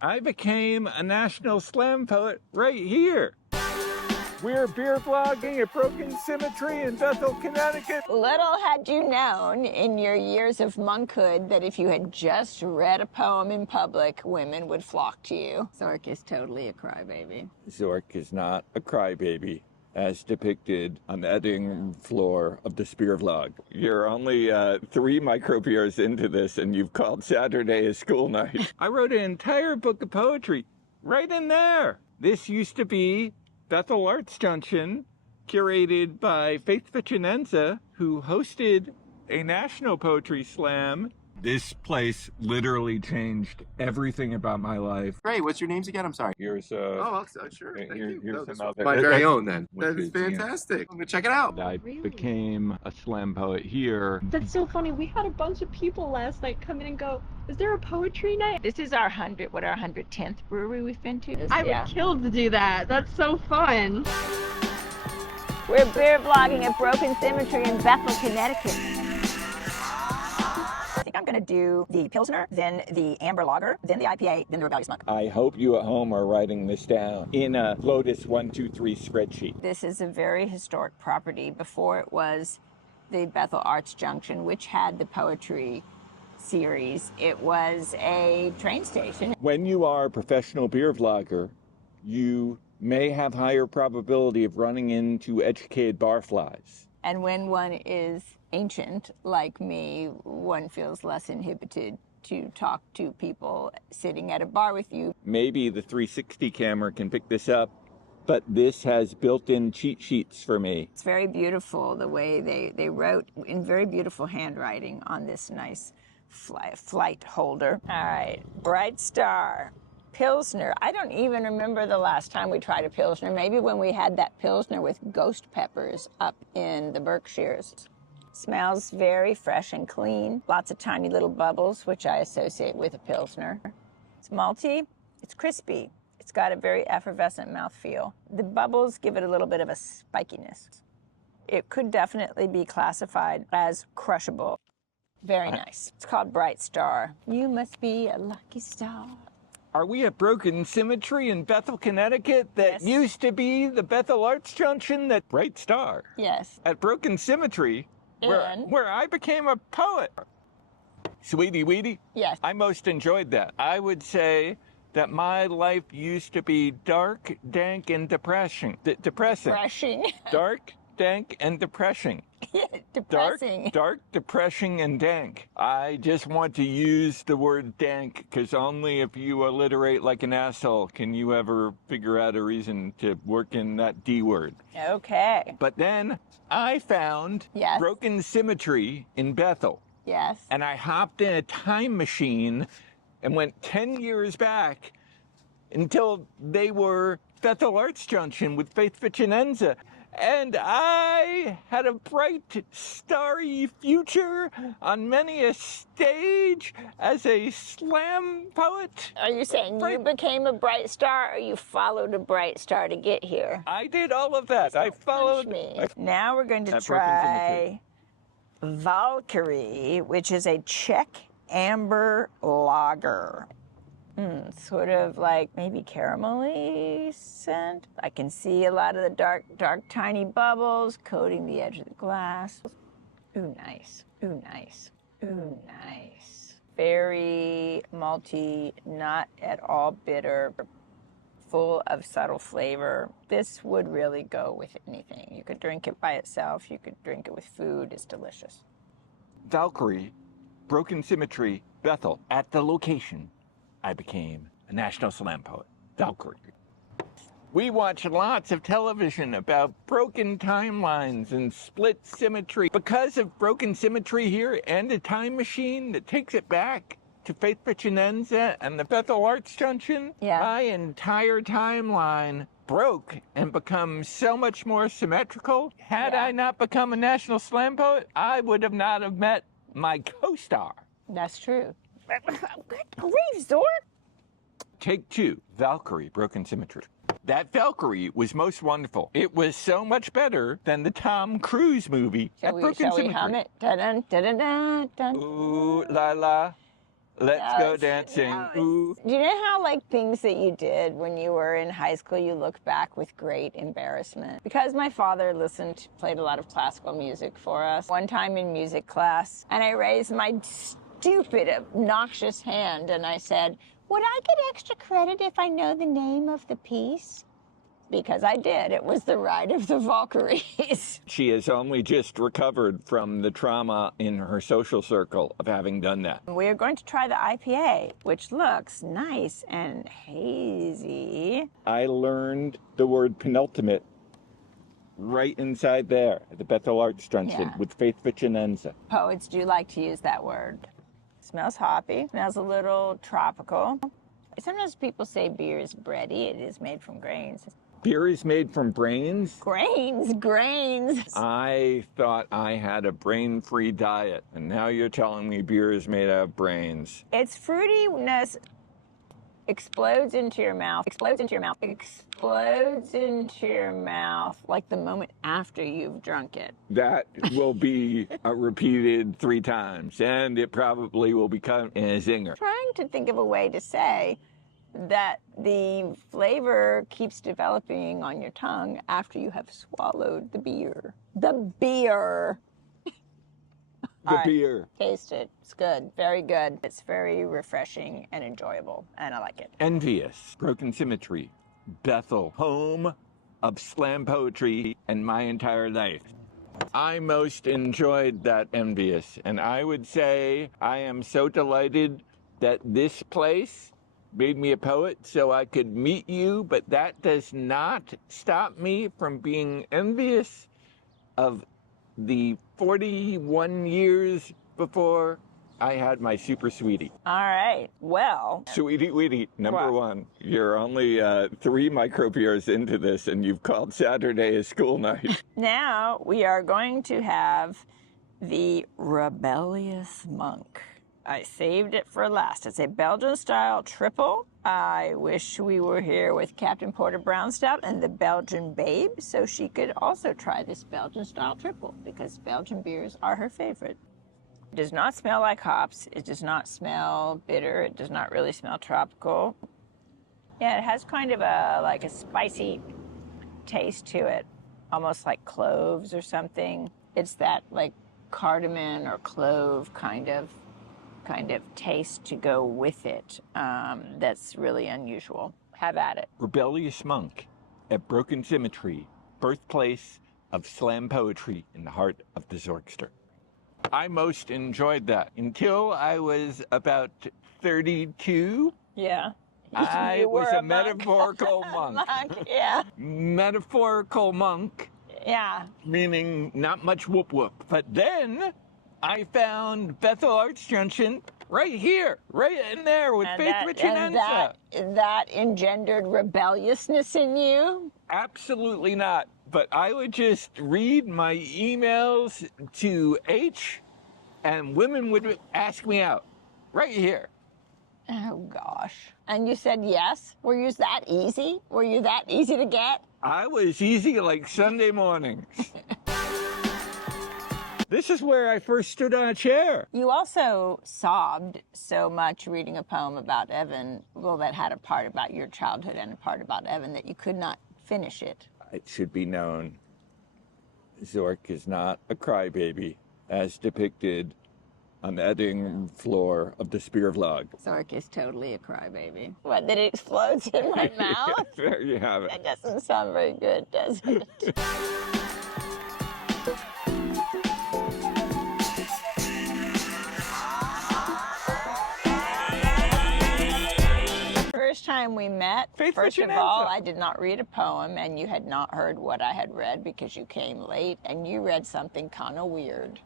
I became a national slam poet right here. We're beer vlogging at Broken Symmetry in Bethel, Connecticut. Little had you known in your years of monkhood that if you had just read a poem in public, women would flock to you. Zork is totally a crybaby. Zork is not a crybaby, as depicted on the editing floor of the BeerVlog. You're only 3 microbeers into this and you've called Saturday a school night. I wrote an entire book of poetry right in there. This used to be Bethel Arts Junction, curated by Faith Vicinanza, who hosted a national poetry slam. This place literally changed everything about my life. Great. What's your names again? I'm sorry. Here's sure. Thank you. here's My very own then. That is fantastic. I'm gonna check it out. I became a slam poet here. That's so funny. We had a bunch of people last night come in and go, is there a poetry night? This is our 110th brewery we've been to. I would kill to do that. That's so fun. We're beer vlogging at Broken Symmetry in Bethel, Connecticut. I think I'm gonna do the Pilsner, then the Amber Lager, then the IPA, then the Rebellious Monk. I hope you at home are writing this down in a Lotus 1, 2, 3 spreadsheet. This is a very historic property. Before it was the Bethel Arts Junction, which had the poetry series. It was a train station. When you are a professional beer vlogger, you may have higher probability of running into educated barflies. And when one is ancient, like me, one feels less inhibited to talk to people sitting at a bar with you. Maybe the 360 camera can pick this up, but this has built-in cheat sheets for me. It's very beautiful the way they wrote in very beautiful handwriting on this nice flight holder. All right, Bright Star. Pilsner. I don't even remember the last time we tried a Pilsner. Maybe when we had that Pilsner with ghost peppers up in the Berkshires. Smells very fresh and clean. Lots of tiny little bubbles, which I associate with a Pilsner. It's malty. It's crispy. It's got a very effervescent mouthfeel. The bubbles give it a little bit of a spikiness. It could definitely be classified as crushable. Very nice. It's called Bright Star. You must be a lucky star. Are we at Broken Symmetry in Bethel, Connecticut that used to be the Bethel Arts Junction, that Bright Star? Yes. At Broken Symmetry, where I became a poet. Sweetie Weetie? Yes. I most enjoyed that. I would say that my life used to be dark, dank, and depressing. Depressing. Dark, dank, and depressing. Depressing. Dark, depressing, and dank. I just want to use the word dank because only if you alliterate like an asshole can you ever figure out a reason to work in that D word. Okay. But then I found Broken Symmetry in Bethel. Yes. And I hopped in a time machine and went 10 years back until they were Bethel Arts Junction with Faith Vicinanza. And I had a bright, starry future on many a stage as a slam poet. Are you saying you became a bright star or you followed a bright star to get here? I did all of that. I followed me. Now we're going to try Valkyrie, which is a Czech amber lager. Sort of like maybe caramelly scent. I can see a lot of the dark, tiny bubbles coating the edge of the glass. Ooh, nice. Ooh, nice. Ooh, nice. Very malty, not at all bitter, full of subtle flavor. This would really go with anything. You could drink it by itself. You could drink it with food. It's delicious. Valkyrie, Broken Symmetry, Bethel. At the location, I became a national slam poet, Valkyrie. We watch lots of television about broken timelines and split symmetry. Because of Broken Symmetry here and a time machine that takes it back to Faith Vicinanza and the Bethel Arts Junction, my entire timeline broke and become so much more symmetrical. Had I not become a national slam poet, I would have not have met my co-star. That's true. Good grief, Zork! Take 2, Valkyrie, Broken Symmetry. That Valkyrie was most wonderful. It was so much better than the Tom Cruise movie at Broken Symmetry. Shall we hum it? Dun-dun, dun-dun-dun, dun. Ooh la la, Let's go dancing. Ooh. Do you know how like things that you did when you were in high school, you look back with great embarrassment? Because my father played a lot of classical music for us. One time in music class, and I raised my stupid, obnoxious hand and I said, would I get extra credit if I know the name of the piece? Because I did. It was the Ride of the Valkyries. She has only just recovered from the trauma in her social circle of having done that. We are going to try the IPA, which looks nice and hazy. I learned the word penultimate right inside there at the Bethel Arts Junction with Faith Vicinanza. Poets do like to use that word. Smells hoppy, smells a little tropical. Sometimes people say beer is bready. It is made from grains. Beer is made from brains? Grains. I thought I had a brain-free diet, and now you're telling me beer is made out of brains. Its fruitiness explodes into your mouth, like the moment after you've drunk it. That will be repeated 3 times, and it probably will become a zinger. Trying to think of a way to say that the flavor keeps developing on your tongue after you have swallowed the beer. The beer. The beer. Taste it. It's good. Very good. It's very refreshing and enjoyable, and I like it. Envious. Broken Symmetry. Bethel. Home of slam poetry and my entire life. I most enjoyed that Envious, and I would say I am so delighted that this place made me a poet so I could meet you, but that does not stop me from being envious of the 41 years before I had my super sweetie. All right, well. Sweetie Weetie, number one. You're only 3 microbeers into this and you've called Saturday a school night. Now we are going to have the Rebellious Monk. I saved it for last. It's a Belgian-style triple. I wish we were here with Captain Porter Brown Stout and the Belgian Babe, so she could also try this Belgian-style triple, because Belgian beers are her favorite. It does not smell like hops. It does not smell bitter. It does not really smell tropical. Yeah, it has kind of like a spicy taste to it, almost like cloves or something. It's that like cardamom or clove kind of taste to go with it. That's really unusual. Have at it. Rebellious Monk at Broken Symmetry, birthplace of slam poetry in the heart of the Zorkster. I most enjoyed that until I was about 32. Yeah. I was a metaphorical monk. Yeah. Metaphorical monk. Yeah. Meaning not much whoop whoop. But then I found Bethel Arts Junction right here, right in there with Faith Vicinanza. That engendered rebelliousness in you? Absolutely not. But I would just read my emails to H, and women would ask me out right here. Oh, gosh. And you said yes? Were you that easy? Were you that easy to get? I was easy like Sunday mornings. This is where I first stood on a chair. You also sobbed so much reading a poem about Evan, well, that had a part about your childhood and a part about Evan, that you could not finish it. It should be known, Zork is not a crybaby, as depicted on the editing floor of the BeerVlog. Zork is totally a crybaby. What, that it explodes in my mouth? There you have it. That doesn't sound very good, does it? First time we met, first of all, I did not read a poem, and you had not heard what I had read because you came late, and you read something kind of weird.